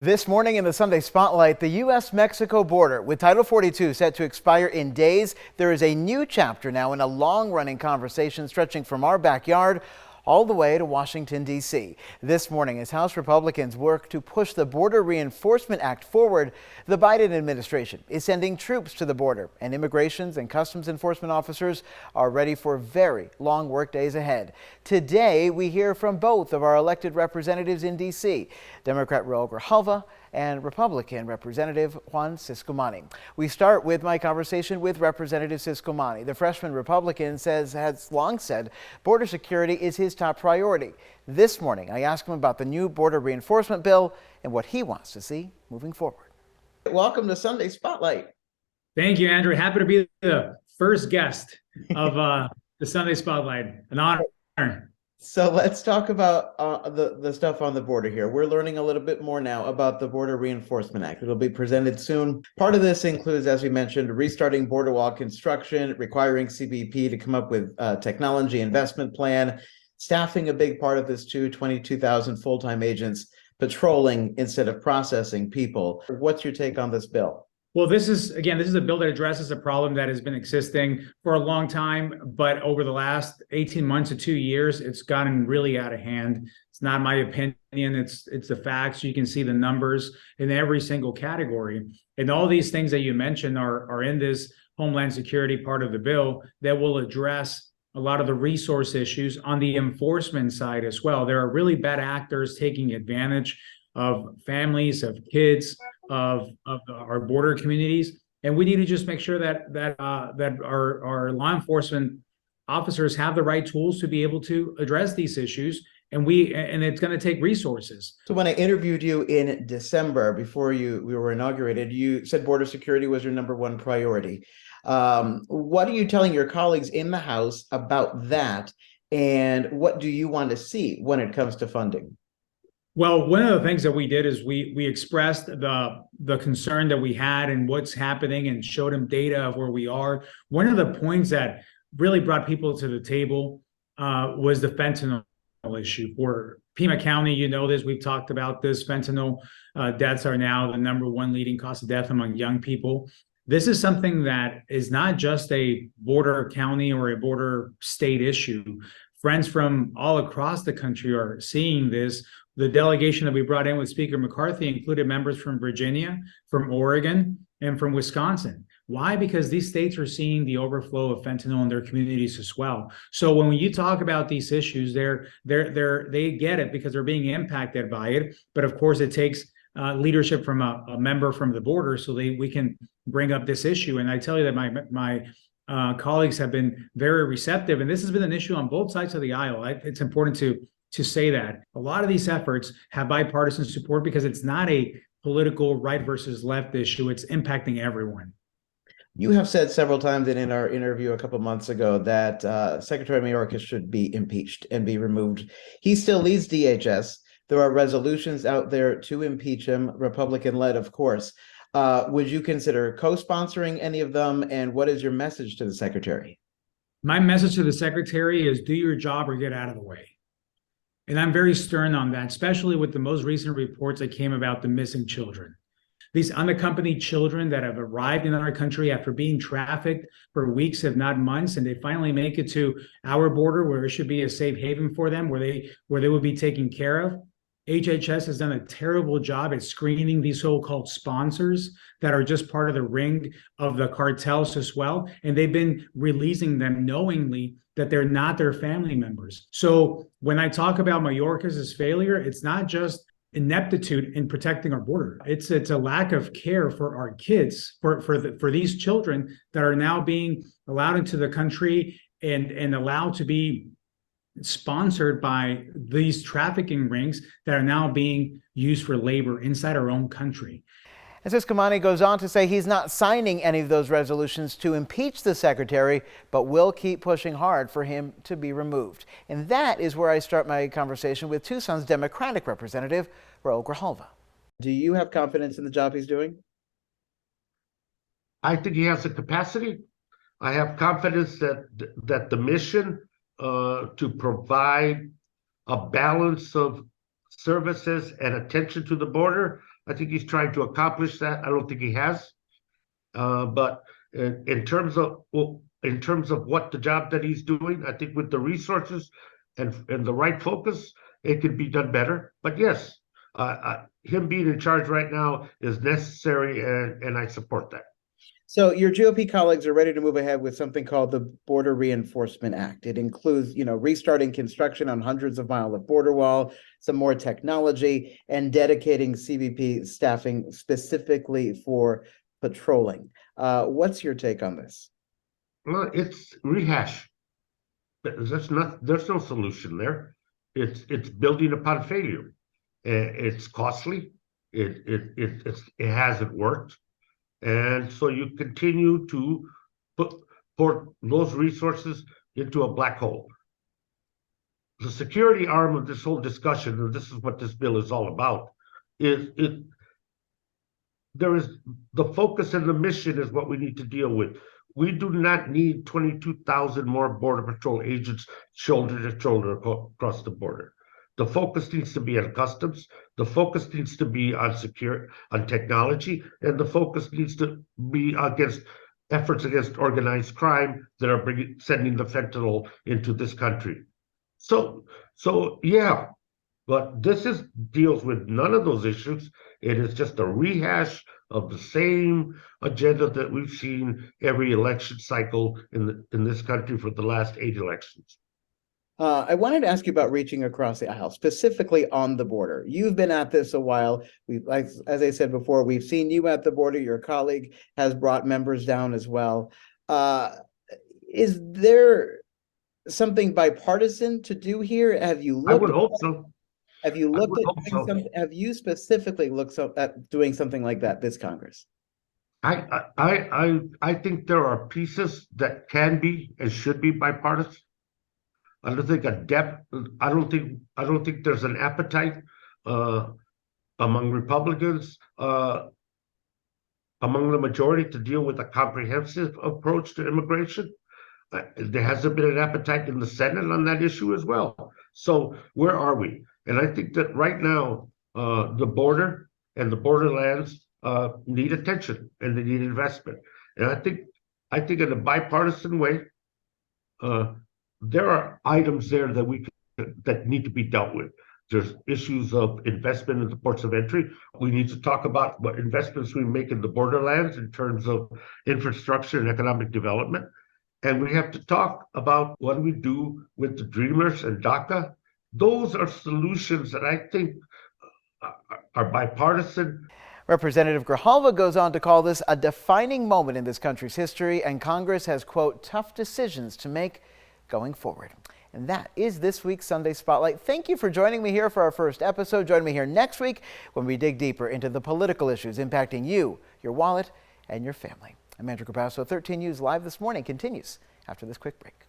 This morning in the Sunday Spotlight, the U.S.-Mexico border. With Title 42 set to expire in days, there is a new chapter now in a long-running conversation stretching from our backyard all the way to Washington, D.C. This morning, as House Republicans work to push the Border Reinforcement Act forward, the Biden administration is sending troops to the border, and immigrations and customs enforcement officers are ready for very long work days ahead. Today, we hear from both of our elected representatives in D.C., Democrat Raul Grijalva and Republican Representative Juan Ciscomani. We start with my conversation with Representative Ciscomani. The freshman Republican has long said border security is his top priority. This morning, I asked him about the new border reinforcement bill and what he wants to see moving forward. Welcome to Sunday Spotlight. Thank you, Andrew. Happy to be the first guest of the Sunday Spotlight. An honor. So let's talk about the stuff on the border here. We're learning a little bit more now about the Border Reinforcement Act. It'll be presented soon. Part of this includes, as we mentioned, restarting border wall construction, requiring CBP to come up with a technology investment plan, staffing a big part of this too, 22,000 full-time agents patrolling instead of processing people. What's your take on this bill? Well, this is a bill that addresses a problem that has been existing for a long time, but over the last 18 months to 2 years, it's gotten really out of hand. It's not my opinion, it's the facts. You can see the numbers in every single category. And all these things that you mentioned are in this Homeland Security part of the bill that will address a lot of the resource issues on the enforcement side as well. There are really bad actors taking advantage of families, of kids, of our border communities, and we need to just make sure that our law enforcement officers have the right tools to be able to address these issues, and it's going to take resources. So when I interviewed you in December before we were inaugurated, you said border security was your #1 priority. What are you telling your colleagues in the House about that, and what do you want to see when it comes to funding? Well, one of the things that we did is we expressed the concern that we had and what's happening and showed them data of where we are. One of the points that really brought people to the table was the fentanyl issue. For Pima County, you know this, we've talked about this. Fentanyl deaths are now the #1 leading cause of death among young people. This is something that is not just a border county or a border state issue. Friends from all across the country are seeing this. The delegation that we brought in with Speaker McCarthy included members from Virginia, from Oregon, and from Wisconsin. Why? Because these states are seeing the overflow of fentanyl in their communities as well. So when you talk about these issues, they get it because they're being impacted by it. But of course, it takes leadership from a member from the border so we can bring up this issue. And I tell you that my colleagues have been very receptive, and this has been an issue on both sides of the aisle. It's important to say that a lot of these efforts have bipartisan support because it's not a political right versus left issue. It's impacting everyone. You have said several times in our interview a couple months ago that Secretary Mayorkas should be impeached and be removed. He still leads DHS. There are resolutions out there to impeach him, Republican-led, of course. Would you consider co-sponsoring any of them? And what is your message to the Secretary? My message to the Secretary is do your job or get out of the way. And I'm very stern on that, especially with the most recent reports that came about the missing children. These unaccompanied children that have arrived in our country after being trafficked for weeks, if not months, and they finally make it to our border where it should be a safe haven for them, where they will be taken care of. HHS has done a terrible job at screening these so-called sponsors that are just part of the ring of the cartels as well. And they've been releasing them knowingly that they're not their family members. So when I talk about Mayorkas' failure, it's not just ineptitude in protecting our border. It's a lack of care for our kids, for these children that are now being allowed into the country and allowed to be sponsored by these trafficking rings that are now being used for labor inside our own country. And Ciscomani goes on to say he's not signing any of those resolutions to impeach the secretary, but will keep pushing hard for him to be removed. And that is where I start my conversation with Tucson's Democratic Representative, Raul Grijalva. Do you have confidence in the job he's doing? I think he has the capacity. I have confidence that the mission to provide a balance of services and attention to the border I think he's trying to accomplish that. I don't think he has. But in terms of what the job that he's doing, I think with the resources and the right focus, it could be done better. But yes, him being in charge right now is necessary, and I support that. So your GOP colleagues are ready to move ahead with something called the Border Reinforcement Act. It includes, restarting construction on hundreds of miles of border wall, some more technology, and dedicating CBP staffing specifically for patrolling. What's your take on this? Well, it's rehash. There's no solution there. It's building upon failure. It's costly. It hasn't worked. And so you continue to pour those resources into a black hole. The security arm of this whole discussion, and this is what this bill is all about, there is the focus and the mission is what we need to deal with. We do not need 22,000 more Border Patrol agents shoulder to shoulder across the border. The focus needs to be on customs. The focus needs to be on technology, and the focus needs to be against efforts against organized crime that are sending the fentanyl into this country. So yeah, but this deals with none of those issues. It is just a rehash of the same agenda that we've seen every election cycle in this country for the last 8 elections. I wanted to ask you about reaching across the aisle, specifically on the border. You've been at this a while. As I said before, we've seen you at the border. Your colleague has brought members down as well. Is there something bipartisan to do here? Have you looked? I would hope so. Have you looked at doing something? Have you specifically looked at doing something like that this Congress? I think there are pieces that can be and should be bipartisan. I don't think I don't think there's an appetite among Republicans, among the majority, to deal with a comprehensive approach to immigration. There hasn't been an appetite in the Senate on that issue as well. So where are we? And I think that right now, the border and the borderlands need attention and they need investment. And I think in a bipartisan way, there are items there that need to be dealt with. There's issues of investment in the ports of entry. We need to talk about what investments we make in the borderlands in terms of infrastructure and economic development. And we have to talk about what we do with the Dreamers and DACA. Those are solutions that I think are bipartisan. Representative Grijalva goes on to call this a defining moment in this country's history, and Congress has, quote, tough decisions to make going forward. And that is this week's Sunday Spotlight. Thank you for joining me here for our first episode. Join me here next week when we dig deeper into the political issues impacting you, your wallet, and your family. I'm Andrew Capasso. 13 News Live This Morning continues after this quick break.